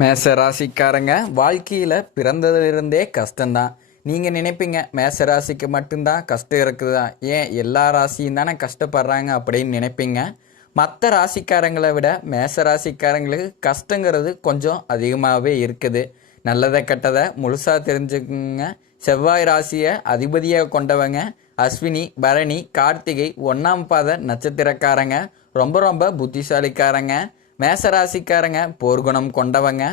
மேச ராசிக்காரங்க வாழ்க்கையில் பிறந்ததிலிருந்தே கஷ்டம்தான். நீங்கள் நினைப்பீங்க மேச ராசிக்கு மட்டும்தான் கஷ்டம் இருக்குதா, ஏன் எல்லா ராசியும் தானே கஷ்டப்படுறாங்க அப்படின்னு நினைப்பீங்க. மற்ற ராசிக்காரங்களை விட மேச ராசிக்காரங்களுக்கு கஷ்டங்கிறது கொஞ்சம் அதிகமாகவே இருக்குது. நல்லதை கெட்டதை முழுசாக தெரிஞ்சுக்குங்க. செவ்வாய் ராசியை அதிபதியாக கொண்டவங்க அஸ்வினி, பரணி, கார்த்திகை, ஒன்றாம் பாத நட்சத்திரக்காரங்க ரொம்ப ரொம்ப புத்திசாலிக்காரங்க. மேசராசிக்காரங்க போர்க்குணம் கொண்டவங்க.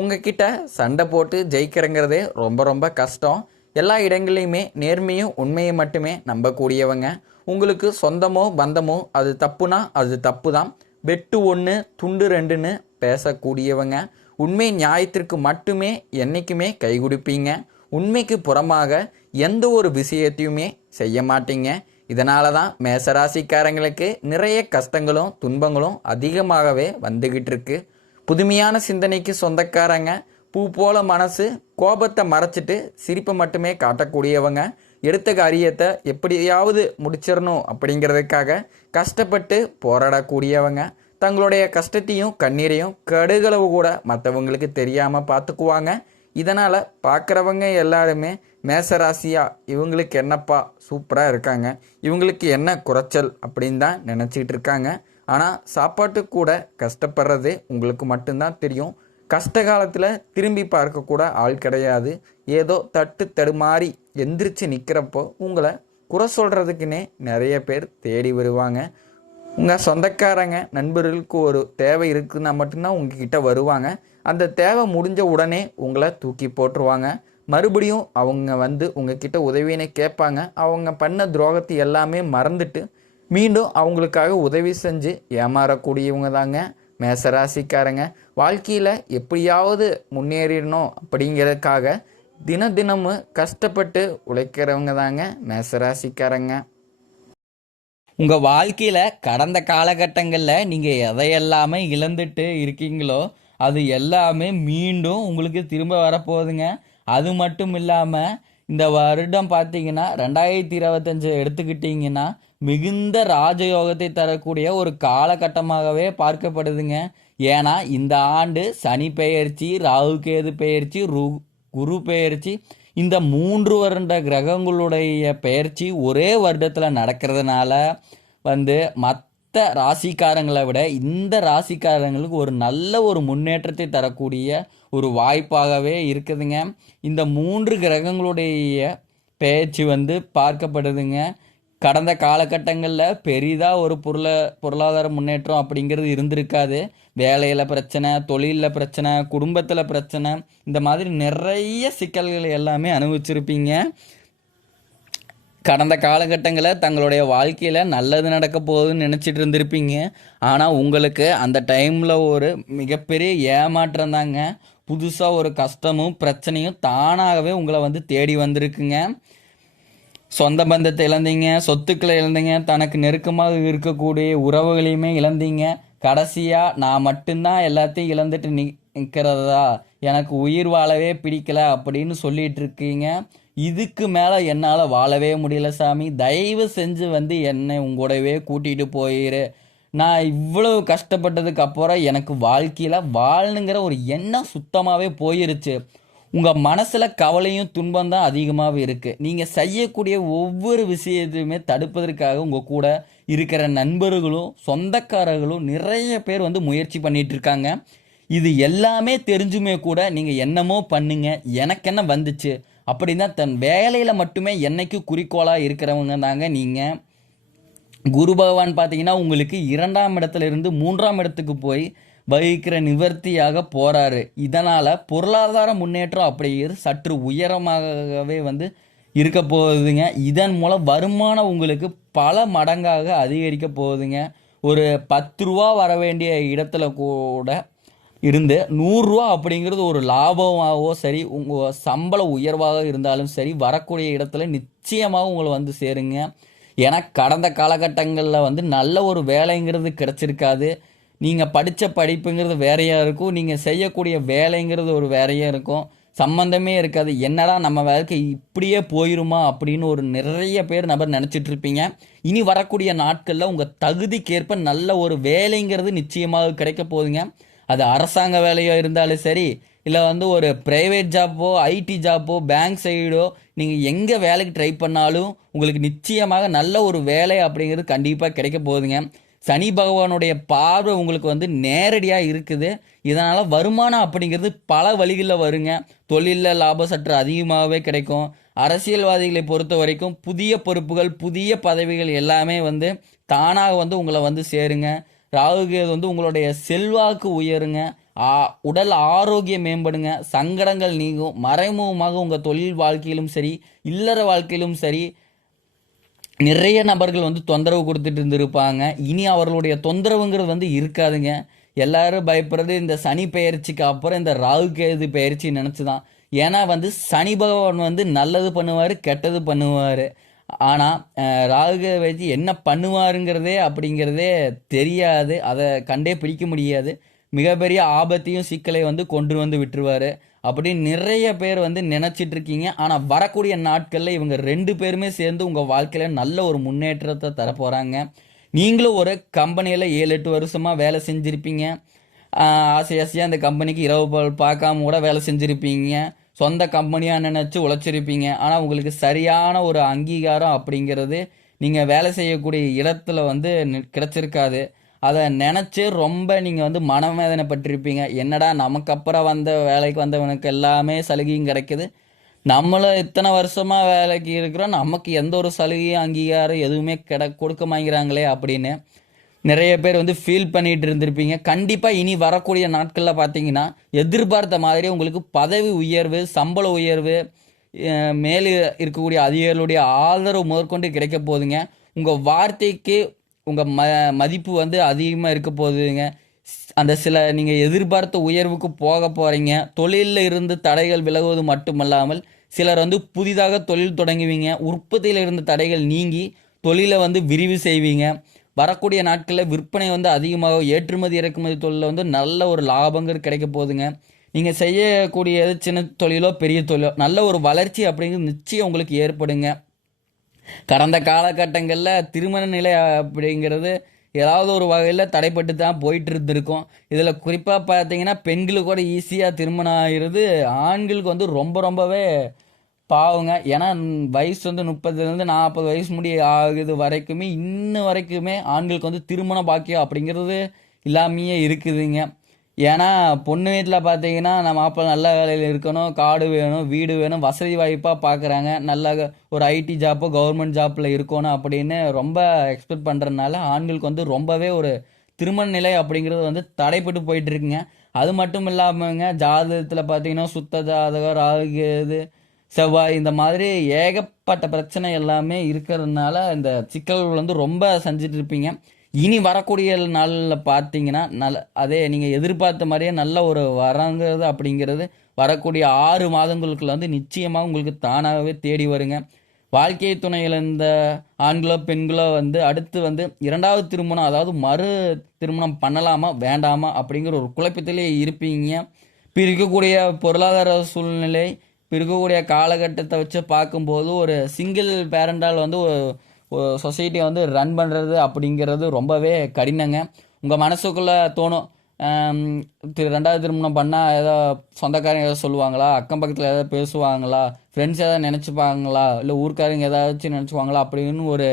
உங்ககிட்ட சண்டை போட்டு ஜெயிக்கிறங்கிறதே ரொம்ப ரொம்ப கஷ்டம். எல்லா இடங்கள்லையுமே நேர்மையும் உண்மையை மட்டுமே நம்பக்கூடியவங்க. உங்களுக்கு சொந்தமோ பந்தமோ அது தப்புனா அது தப்பு தான். வெட்டு ஒன்று துண்டு ரெண்டுன்னு பேசக்கூடியவங்க. உண்மை நியாயத்திற்கு மட்டுமே என்றைக்குமே கை கொடுப்பீங்க. உண்மைக்கு புறமாக எந்த ஒரு விஷயத்தையுமே செய்ய மாட்டீங்க. இதனால தான் மேசராசிக்காரங்களுக்கு நிறைய கஷ்டங்களும் துன்பங்களும் அதிகமாகவே வந்துக்கிட்டு இருக்கு. புதுமையான சிந்தனைக்கு சொந்தக்காரங்க. பூ போல மனசு, கோபத்தை மறைச்சிட்டு சிரிப்பை மட்டுமே காட்டக்கூடியவங்க. எடுத்த காரியத்தை எப்படியாவது முடிச்சிடணும் அப்படிங்கிறதுக்காக கஷ்டப்பட்டு போராடக்கூடியவங்க. தங்களுடைய கஷ்டத்தையும் கண்ணீரையும் கடுகளவு கூட மற்றவங்களுக்கு தெரியாமல் பார்த்துக்குவாங்க. இதனால் பார்க்குறவங்க எல்லாருமே மேசராசியா இவங்களுக்கு என்னப்பா சூப்பராக இருக்காங்க, இவங்களுக்கு என்ன குறைச்சல் அப்படின்னு தான் நினச்சிக்கிட்டு இருக்காங்க. ஆனால் சாப்பாட்டு கூட கஷ்டப்படுறது உங்களுக்கு மட்டும்தான் தெரியும். கஷ்ட காலத்தில் திரும்பி பார்க்கக்கூட ஆள் கிடையாது. ஏதோ தட்டு தடுமாறி எந்திரிச்சு நிற்கிறப்போ உங்களை குறை சொல்கிறதுக்குன்னே நிறைய பேர் தேடி வருவாங்க. உங்கள் சொந்தக்காரங்க நண்பர்களுக்கு ஒரு தேவை இருக்குன்னா மட்டும்தான் உங்ககிட்ட வருவாங்க. அந்த தேவை முடிஞ்ச உடனே உங்களை தூக்கி போட்டுருவாங்க. மறுபடியும் அவங்க வந்து உங்ககிட்ட உதவின்னு கேட்பாங்க. அவங்க பண்ண துரோகத்தை எல்லாமே மறந்துட்டு மீண்டும் அவங்களுக்காக உதவி செஞ்சு ஏமாறக்கூடியவங்க தாங்க மேசராசிக்காரங்க. வாழ்க்கையில் எப்படியாவது முன்னேறிடணும் அப்படிங்கிறதுக்காக தினமும் கஷ்டப்பட்டு உழைக்கிறவங்க தாங்க மேசராசிக்காரங்க. உங்கள் வாழ்க்கையில் கடந்த காலகட்டங்களில் நீங்கள் எதையெல்லாமே இழந்துட்டு இருக்கீங்களோ அது எல்லாமே மீண்டும் உங்களுக்கு திரும்ப வரப்போகுதுங்க. அது மட்டும் இல்லாமல் இந்த வருடம் பார்த்தீங்கன்னா 2025 எடுத்துக்கிட்டிங்கன்னா மிகுந்த ராஜயோகத்தை தரக்கூடிய ஒரு காலகட்டமாகவே பார்க்கப்படுதுங்க. ஏன்னா இந்த ஆண்டு சனி பெயர்ச்சி, ராகு கேது பெயர்ச்சி, குரு பெயர்ச்சி, இந்த 3 வருட கிரகங்களுடைய பெயர்ச்சி ஒரே வருடத்தில் நடக்கிறதுனால மற்ற ராசிக்காரங்களை விட இந்த ராசிக்காரங்களுக்கு ஒரு நல்ல ஒரு முன்னேற்றத்தை தரக்கூடிய ஒரு வாய்ப்பாகவே இருக்குதுங்க. இந்த 3 கிரகங்களுடைய பெயர்ச்சி பார்க்கப்படுதுங்க. கடந்த காலகட்டங்களில் பெரிதாக ஒரு பொருளாதார முன்னேற்றம் அப்படிங்கிறது இருந்திருக்காது. வேலையில் பிரச்சனை, தொழிலில் பிரச்சனை, குடும்பத்தில் பிரச்சனை, இந்த மாதிரி நிறைய சிக்கல்கள் எல்லாமே அனுபவிச்சிருப்பீங்க. கடந்த காலகட்டங்களில் தங்களுடைய வாழ்க்கையில் நல்லது நடக்க போகுதுன்னு நினச்சிட்டு இருந்திருப்பீங்க. ஆனால் உங்களுக்கு அந்த டைமில் ஒரு மிகப்பெரிய ஏமாற்றம் தாங்க. புதுசாக ஒரு கஷ்டமும் பிரச்சனையும் தானாகவே உங்களை தேடி வந்திருக்குங்க. சொந்த பந்தத்தை இழந்தீங்க, சொத்துக்களை இழந்தீங்க, தனக்கு நெருக்கமாக இருக்கக்கூடிய உறவுகளையுமே இழந்தீங்க. கடைசியாக நான் மட்டும்தான் எல்லாத்தையும் இழந்துட்டு நிற்கிறதா, எனக்கு உயிர் வாழவே பிடிக்கல அப்படின்னு சொல்லிட்டு இருக்கீங்க. இதுக்கு மேலே என்னால் வாழவே முடியல சாமி, தயவு செஞ்சு என்னை உங்களோடவே கூட்டிகிட்டு போயிரு. நான் இவ்வளவு கஷ்டப்பட்டதுக்கு அப்புறம் எனக்கு வாழ்க்கையில் வாழணுங்கிற ஒரு எண்ணம் சுத்தமாகவே போயிருச்சு. உங்கள் மனசில் கவலையும் துன்பம் தான் அதிகமாகவே இருக்குது. நீங்கள் செய்யக்கூடிய ஒவ்வொரு விஷயத்தையுமே தடுப்பதற்காக உங்கள் கூட இருக்கிற நண்பர்களும் சொந்தக்காரர்களும் நிறைய பேர் முயற்சி பண்ணிகிட்டு இருக்காங்க. இது எல்லாமே தெரிஞ்சுமே கூட நீங்கள் என்னமோ பண்ணுங்க, எனக்கு என்ன வந்துச்சு அப்படின்னா தன் வேலையில் மட்டுமே என்னைக்கு குறிக்கோளாக இருக்கிறவங்க தாங்க நீங்கள். குரு பகவான் பார்த்தீங்கன்னா உங்களுக்கு 2ஆம் இடத்துல இருந்து 3ஆம் இடத்துக்கு போய் வகிக்கிற நிவர்த்தியாக போகிறாரு. இதனால் பொருளாதார முன்னேற்றம் அப்படிங்கிற சற்று உயரமாகவே இருக்க போகுதுங்க. இதன் மூலம் வருமானம் உங்களுக்கு பல மடங்காக அதிகரிக்க போகுதுங்க. ஒரு 10 ரூபா வர வேண்டிய இடத்துல கூட இருந்து 100 ரூபா அப்படிங்கிறது ஒரு லாபமாகவோ சரி, உங்கள் சம்பள உயர்வாக இருந்தாலும் சரி, வரக்கூடிய இடத்துல நிச்சயமாக உங்களை சேருங்க. ஏன்னா கடந்த காலகட்டங்களில் நல்ல ஒரு வேலைங்கிறது கிடச்சிருக்காது. நீங்கள் படித்த படிப்புங்கிறது வேறையாக இருக்கும், நீங்கள் செய்யக்கூடிய வேலைங்கிறது ஒரு வேறையாக இருக்கும், சம்மந்தமே இருக்காது. என்னடா நம்ம வாழ்க்கை இப்படியே போயிருமா அப்படின்னு ஒரு நிறைய பேர் நபர் நினச்சிட்டு இருப்பீங்க. இனி வரக்கூடிய நாட்களில் உங்கள் தகுதிக்கேற்ப நல்ல ஒரு வேலைங்கிறது நிச்சயமாக கிடைக்க போகுதுங்க. அது அரசாங்க வேலையோ இருந்தாலும் சரி, இல்லை வந்து ஒரு பிரைவேட் ஜாப்போ, ஐடி ஜாப்போ, பேங்க் சைடோ, நீங்கள் எங்கே வேலைக்கு ட்ரை பண்ணாலும் உங்களுக்கு நிச்சயமாக நல்ல ஒரு வேலை அப்படிங்கிறது கண்டிப்பாக கிடைக்க போகுதுங்க. சனி பகவானுடைய பார்வை உங்களுக்கு வந்து நேரடியாக இருக்குது. இதனால் வருமானம் அப்படிங்கிறது பல வழிகளில் வருங்க. தொழிலில் லாபம் சற்று அதிகமாகவே கிடைக்கும். அரசியல்வாதிகளை பொறுத்த வரைக்கும் புதிய பொறுப்புகள், புதிய பதவிகள் எல்லாமே வந்து தானாக வந்து உங்களை வந்து சேருங்க. ராகுகேது வந்து உங்களுடைய செல்வாக்கு உயருங்க. உடல் ஆரோக்கியம் மேம்படுங்க. சங்கடங்கள் நீங்கும். மறைமுகமாக உங்கள் தொழில் வாழ்க்கையிலும் சரி, இல்லற வாழ்க்கையிலும் சரி, நிறைய நபர்கள் வந்து தொந்தரவு கொடுத்துட்டு இருந்திருப்பாங்க. இனி அவர்களுடைய தொந்தரவுங்கிறது வந்து இருக்காதுங்க. எல்லாரும் பயப்படுறது இந்த சனி பெயர்ச்சிக்கு அப்புறம் இந்த ராகு கேது பெயர்ச்சி நினச்சி தான். ஏன்னா வந்து சனி பகவான் வந்து நல்லது பண்ணுவார், கெட்டது பண்ணுவார். ஆனால் ராகு வச்சு என்ன பண்ணுவாருங்கிறதே அப்படிங்கிறதே தெரியாது. அதை கண்டே பிடிக்க முடியாது. மிகப்பெரிய ஆபத்தையும் சிக்கலை வந்து கொண்டு வந்து விட்டுருவார். அப்படி நிறைய பேர் வந்து நினச்சிட்டு இருக்கீங்க. ஆனால் வரக்கூடிய நாட்களில் இவங்க 2 பேருமே சேர்ந்து உங்கள் வாழ்க்கையில் நல்ல ஒரு முன்னேற்றத்தை தரப்போகிறாங்க. நீங்களும் ஒரு கம்பெனியில் 7-8 வருஷமாக வேலை செஞ்சுருப்பீங்க. ஆசை ஆசையாக அந்த கம்பெனிக்கு இரவு பகல் பார்க்காம கூட வேலை செஞ்சுருப்பீங்க. சொந்த கம்பெனியாக நினச்சி உழைச்சிருப்பீங்க. ஆனால் உங்களுக்கு சரியான ஒரு அங்கீகாரம் அப்படிங்கிறது நீங்கள் வேலை செய்யக்கூடிய இடத்துல வந்து கிடைச்சிருக்காது. அதை நினச்சி ரொம்ப நீங்கள் வந்து மனவேதனைப்பட்டிருப்பீங்க. என்னடா நமக்கு அப்புறம் வந்த வேலைக்கு வந்தவனுக்கு எல்லாமே சலுகையும் கிடைக்குது, நம்மளும் இத்தனை வருஷமாக வேலைக்கு இருக்கிறோம், நமக்கு எந்த ஒரு சலுகையும் அங்கீகாரம் எதுவுமே கொடுக்க மாங்கிறாங்களே அப்படின்னு நிறைய பேர் வந்து ஃபீல் பண்ணிட்டு இருந்திருப்பீங்க. கண்டிப்பாக இனி வரக்கூடிய நாட்களில் பார்த்தீங்கன்னா எதிர்பார்த்த மாதிரி உங்களுக்கு பதவி உயர்வு, சம்பள உயர்வு, மேலே இருக்கக்கூடிய அதிகாரிகளுடைய ஆதரவு முதற்கொண்டு கிடைக்க போகுதுங்க. உங்கள் வார்த்தைக்கு உங்கள் மதிப்பு வந்து அதிகமாக இருக்க போகுதுங்க. அந்த சில நீங்கள் எதிர்பார்த்த உயர்வுக்கு போக போகிறீங்க. தொழிலில் இருந்து தடைகள் விலகுவது மட்டுமல்லாமல் சிலர் வந்து புதிதாக தொழில் தொடங்குவீங்க. உற்பத்தியில் இருந்த தடைகள் நீங்கி தொழிலை வந்து விரிவு செய்வீங்க. வரக்கூடிய நாட்களில் விற்பனை வந்து அதிகமாக, ஏற்றுமதி இறக்குமதி தொழிலில் வந்து நல்ல ஒரு லாபங்கள் கிடைக்க போகுதுங்க. நீங்கள் செய்யக்கூடியது சின்ன தொழிலோ பெரிய தொழிலோ நல்ல ஒரு வளர்ச்சி அப்படிங்கிறது நிச்சயம் உங்களுக்கு ஏற்படுங்க. கடந்த காலகட்டங்களில் திருமண நிலை அப்படிங்கிறது ஏதாவது ஒரு வகையில் தடைப்பட்டு தான் போயிட்டு இருந்திருக்கும். இதில் குறிப்பாக பார்த்தீங்கன்னா பெண்களுக்கு கூட ஈஸியாக திருமணம் ஆகிறது, ஆண்களுக்கு வந்து ரொம்பவே பாவங்க. ஏன்னா வயசு வந்து 30லேருந்து 40 வயசு முடி ஆகுது வரைக்குமே இன்னும் வரைக்குமே ஆண்களுக்கு வந்து திருமண பாக்கியம் அப்படிங்கிறது இல்லாமையே இருக்குதுங்க. ஏன்னா பொண்ணு வீட்டில் பார்த்தீங்கன்னா நம்ம மாப்பிள்ளை நல்ல வேலையில் இருக்கணும், காடு வேணும், வீடு வேணும், வசதி வாய்ப்பாக பார்க்குறாங்க. நல்ல ஒரு ஐடி ஜாப்போ கவர்மெண்ட் ஜாப்பில் இருக்கணும் அப்படின்னு ரொம்ப எக்ஸ்பெக்ட் பண்ணுறதுனால ஆண்களுக்கு வந்து ரொம்பவே ஒரு திருமண நிலை அப்படிங்கிறது வந்து தடைப்பட்டு போயிட்டு இருக்குங்க. அது மட்டும் இல்லாமங்க ஜாதகத்தில் பார்த்தீங்கன்னா சுத்த ஜாதகம், ராகு, செவ்வாய் இந்த மாதிரி ஏகப்பட்ட பிரச்சனை எல்லாமே இருக்கிறதுனால இந்த சிக்கல்கள் வந்து ரொம்ப செஞ்சுட்டு இருப்பீங்க. இனி வரக்கூடிய நாளில் பார்த்தீங்கன்னா அதே நீங்கள் எதிர்பார்த்த மாதிரியே நல்ல ஒரு வரங்கிறது அப்படிங்கிறது வரக்கூடிய 6 மாதங்களுக்குள்ள வந்து நிச்சயமாக உங்களுக்கு தானாகவே தேடி வருங்க. வாழ்க்கை துணையில் இந்த ஆண்களோ பெண்களோ வந்து அடுத்து வந்து 2வது திருமணம், அதாவது மறு திருமணம் பண்ணலாமா வேண்டாமா அப்படிங்கிற ஒரு குழப்பத்திலே இருப்பீங்க. இப்போ இருக்கக்கூடிய பொருளாதார சூழ்நிலை, இப்போ இருக்கக்கூடிய காலகட்டத்தை வச்சு பார்க்கும்போது ஒரு சிங்கிள் பேரண்டால் வந்து சொசைட்டியை வந்து ரன் பண்ணுறது அப்படிங்கிறது ரொம்பவே கடினங்க. உங்கள் மனசுக்குள்ளே தோணும், 2வது திருமணம் பண்ணால் ஏதோ சொந்தக்காரங்க ஏதோ சொல்லுவாங்களா, அக்கம் பக்கத்தில் ஏதாவது பேசுவாங்களா, ஃப்ரெண்ட்ஸ் ஏதாவது நினச்சிப்பாங்களா, இல்லை ஊர்க்காரங்க ஏதாச்சும் நினச்சிப்பாங்களா அப்படின்னு ஒரு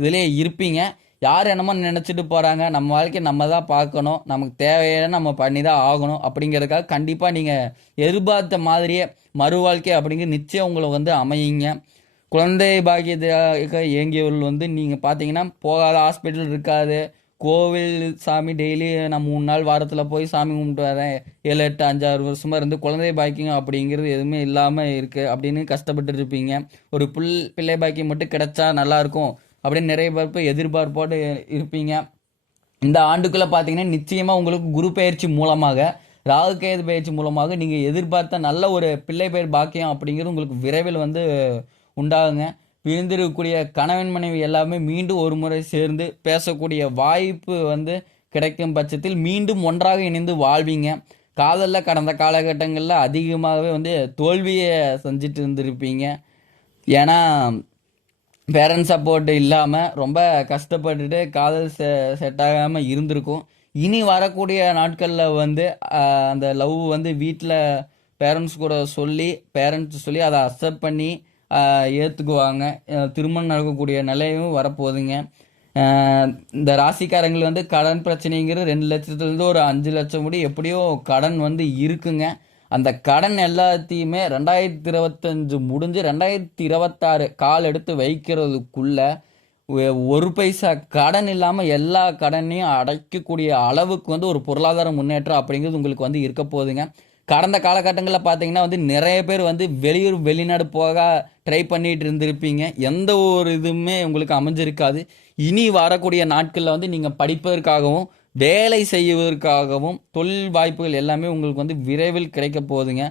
இதிலே இருப்பீங்க. யார் என்னமோ நினச்சிட்டு போகிறாங்க, நம்ம வாழ்க்கையை நம்ம தான் பார்க்கணும், நமக்கு தேவையான நம்ம பண்ணி தான் ஆகணும் அப்படிங்கிறதுக்காக கண்டிப்பாக நீங்கள் எதிர்பார்த்த மாதிரியே மறு வாழ்க்கை அப்படிங்கிற நிச்சயம் உங்களை வந்து அமையுங்க. குழந்தை பாக்கியத்துக்காக இயங்கியவர்கள் வந்து நீங்கள் பார்த்தீங்கன்னா போகாத ஹாஸ்பிட்டல் இருக்காது. கோவில் சாமி டெய்லி நான் 3 நாள் வாரத்தில் போய் சாமி கும்பிட்டு வரேன், 7, 8, 5, 6 வருஷமாக இருந்து குழந்தை பாக்கியம் அப்படிங்கிறது எதுவுமே இல்லாமல் இருக்குது அப்படின்னு கஷ்டப்பட்டு இருப்பீங்க. ஒரு பிள்ளை பாக்கியம் மட்டும் கிடைச்சா நல்லாயிருக்கும் அப்படின்னு நிறைய பேர் எதிர்பார்ப்போடு இருப்பீங்க. இந்த ஆண்டுக்குள்ளே பார்த்தீங்கன்னா நிச்சயமாக உங்களுக்கு குரு பயிற்சி மூலமாக, ராகு கேது பயிற்சி மூலமாக நீங்கள் எதிர்பார்த்த நல்ல ஒரு பிள்ளை பெயர் பாக்கியம் அப்படிங்கிறது உங்களுக்கு விரைவில் வந்து உண்டாகுங்க. பிரிந்திருக்கக்கூடிய கணவன் மனைவி எல்லாமே மீண்டும் ஒரு முறை சேர்ந்து பேசக்கூடிய வாய்ப்பு வந்து கிடைக்கும் பட்சத்தில் மீண்டும் ஒன்றாக இணைந்து வாழ்வீங்க. காதலில் கடந்த காலகட்டங்களில் அதிகமாகவே வந்து தோல்வியை செஞ்சுட்டு இருந்திருப்பீங்க. ஏன்னா பேரண்ட்ஸ் சப்போர்ட் இல்லாமல் ரொம்ப கஷ்டப்பட்டுட்டு காதல் செட் ஆகாமல் இருந்திருக்கும். இனி வரக்கூடிய நாட்களில் வந்து அந்த லவ் வந்து வீட்டில் பேரண்ட்ஸ் கூட சொல்லி பேரண்ட்ஸ் சொல்லி அதை அக்செப்ட் பண்ணி ஏற்றுக்குவாங்க. திருமணம் நடக்கக்கூடிய நிலையும் வரப்போகுதுங்க. இந்த ராசிக்காரங்கள் வந்து கடன் பிரச்சனைங்கிறது 2 லட்சத்துலேருந்து ஒரு 5 லட்சம் முடி எப்படியோ கடன் வந்து இருக்குங்க. அந்த கடன் எல்லாத்தையுமே 2025 முடிஞ்சு 2026 கால் எடுத்து வைக்கிறதுக்குள்ள ஒரு பைசா கடன் இல்லாமல் எல்லா கடனையும் அடைக்கக்கூடிய அளவுக்கு வந்து ஒரு பொருளாதார முன்னேற்றம் அப்படிங்கிறது உங்களுக்கு வந்து இருக்க போகுதுங்க. கடந்த காலகட்டங்களில் பார்த்தீங்கன்னா வந்து நிறைய பேர் வந்து வெளியூர் வெளிநாடு போக ட்ரை பண்ணிட்டு இருந்திருப்பீங்க. எந்த ஒரு இதுவுமே உங்களுக்கு அமைஞ்சிருக்காது. இனி வரக்கூடிய நாட்களில் வந்து நீங்கள் படிப்பதற்காகவும் வேலை செய்வதற்காகவும் தொழில் வாய்ப்புகள் எல்லாமே உங்களுக்கு வந்து விரைவில் கிடைக்க போகுதுங்க.